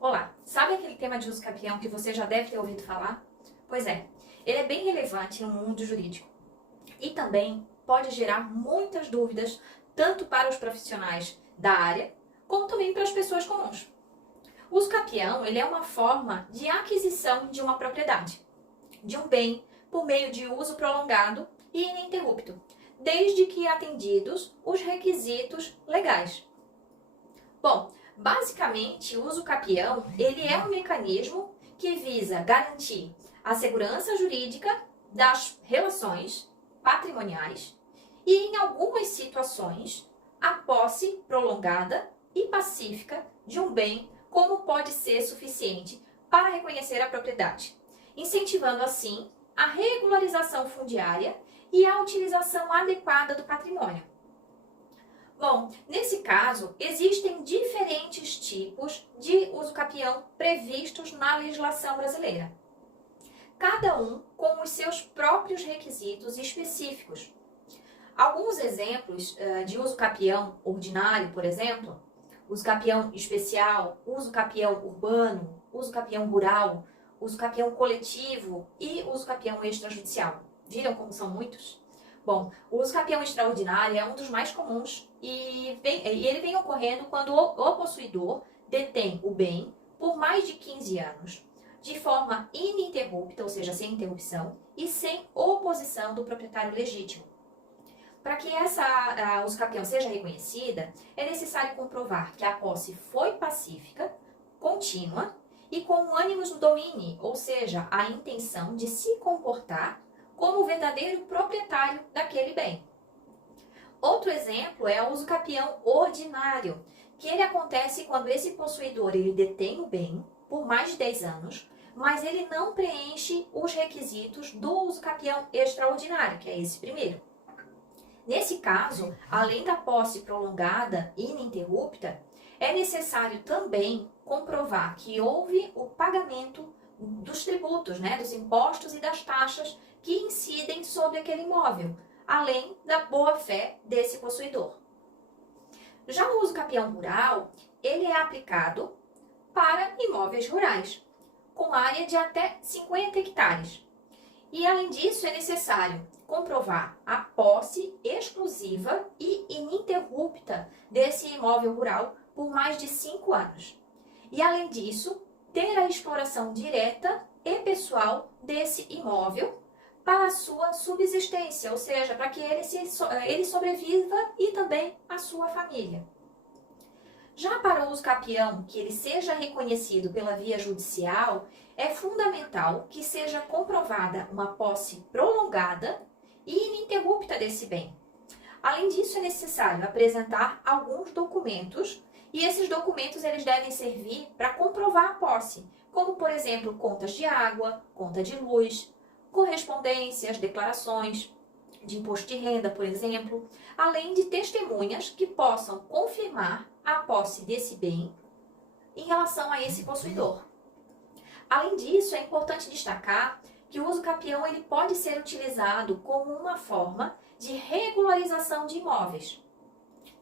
Olá, sabe aquele tema de uso capião que você já deve ter ouvido falar? Pois é, ele é bem relevante no mundo jurídico e também pode gerar muitas dúvidas, tanto para os profissionais da área, como também para as pessoas comuns. O uso capião, ele é uma forma de aquisição de uma propriedade, de um bem, por meio de uso prolongado e ininterrupto, desde que atendidos os requisitos legais. Bom, basicamente, o uso capião, ele é um mecanismo que visa garantir a segurança jurídica das relações patrimoniais e, em algumas situações, a posse prolongada e pacífica de um bem, como pode ser suficiente para reconhecer a propriedade, incentivando assim a regularização fundiária e a utilização adequada do patrimônio. Bom, nesse caso, existem diferentes tipos de uso capião previstos na legislação brasileira, cada um com os seus próprios requisitos específicos. Alguns exemplos de uso capião ordinário, por exemplo, uso capião especial, uso capião urbano, uso capião rural, uso capião coletivo e uso capião extrajudicial. Viram como são muitos? Bom, o uso capião extraordinário é um dos mais comuns e ele vem ocorrendo quando o possuidor detém o bem por mais de 15 anos, de forma ininterrupta, ou seja, sem interrupção, e sem oposição do proprietário legítimo. Para que essa uso capião seja reconhecida, é necessário comprovar que a posse foi pacífica, contínua e com o animus domini, ou seja, a intenção de se comportar como o verdadeiro proprietário daquele bem. Outro exemplo é o uso capião ordinário, que ele acontece quando esse possuidor ele detém o bem por mais de 10 anos, mas ele não preenche os requisitos do uso capião extraordinário, que é esse primeiro. Nesse caso, além da posse prolongada e ininterrupta, é necessário também comprovar que houve o pagamento dos tributos, dos impostos e das taxas que incidem sobre aquele imóvel, além da boa-fé desse possuidor. Já o uso capião rural, ele é aplicado para imóveis rurais, com área de até 50 hectares. E, além disso, é necessário comprovar a posse exclusiva e ininterrupta desse imóvel rural por mais de 5 anos. E, além disso, ter a exploração direta e pessoal desse imóvel para a sua subsistência, ou seja, para que ele sobreviva e também a sua família. Já para o uso capião, que ele seja reconhecido pela via judicial, é fundamental que seja comprovada uma posse prolongada e ininterrupta desse bem. Além disso, é necessário apresentar alguns documentos, e esses documentos eles devem servir para comprovar a posse, como, por exemplo, contas de água, conta de luz, correspondências, declarações de imposto de renda, por exemplo, além de testemunhas que possam confirmar a posse desse bem em relação a esse possuidor. Além disso, é importante destacar que o uso capião ele pode ser utilizado como uma forma de regularização de imóveis,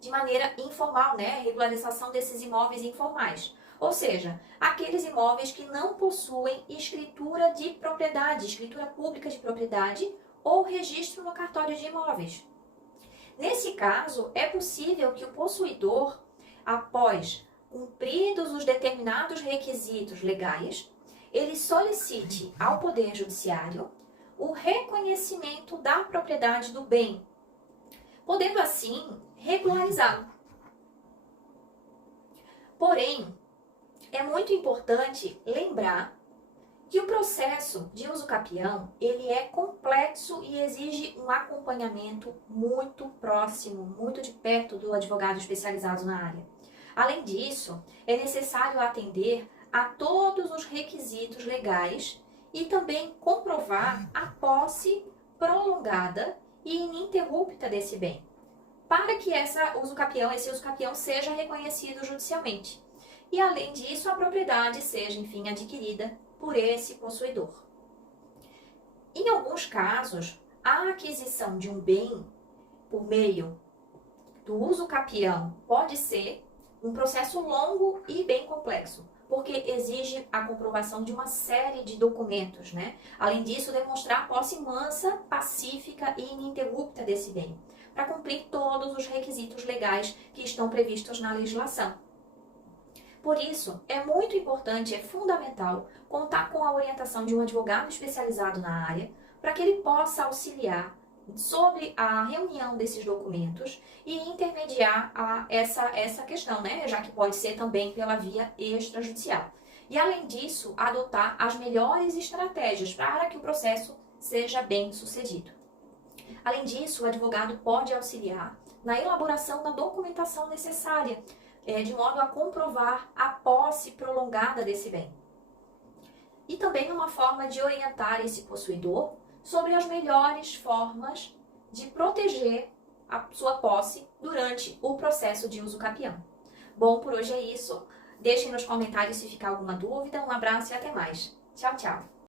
de maneira informal, regularização desses imóveis informais. Ou seja, aqueles imóveis que não possuem escritura de propriedade, escritura pública de propriedade ou registro no cartório de imóveis. Nesse caso, é possível que o possuidor, após cumpridos os determinados requisitos legais, ele solicite ao Poder Judiciário o reconhecimento da propriedade do bem, podendo assim regularizá-lo. Porém, é muito importante lembrar que o processo de uso capião, ele é complexo e exige um acompanhamento muito próximo, muito de perto do advogado especializado na área. Além disso, é necessário atender a todos os requisitos legais e também comprovar a posse prolongada e ininterrupta desse bem, para que esse uso capião seja reconhecido judicialmente. E, além disso, a propriedade seja, enfim, adquirida por esse possuidor. Em alguns casos, a aquisição de um bem por meio do uso capião pode ser um processo longo e bem complexo, porque exige a comprovação de uma série de documentos, né? Além disso, demonstrar a posse mansa, pacífica e ininterrupta desse bem, para cumprir todos os requisitos legais que estão previstos na legislação. Por isso, é muito importante, é fundamental, contar com a orientação de um advogado especializado na área, para que ele possa auxiliar sobre a reunião desses documentos e intermediar essa questão, né? Já que pode ser também pela via extrajudicial. E, além disso, adotar as melhores estratégias para que o processo seja bem sucedido. Além disso, o advogado pode auxiliar na elaboração da documentação necessária, de modo a comprovar a posse prolongada desse bem. E também uma forma de orientar esse possuidor sobre as melhores formas de proteger a sua posse durante o processo de uso capião. Bom, por hoje é isso. Deixem nos comentários se ficar alguma dúvida. Um abraço e até mais. Tchau, tchau.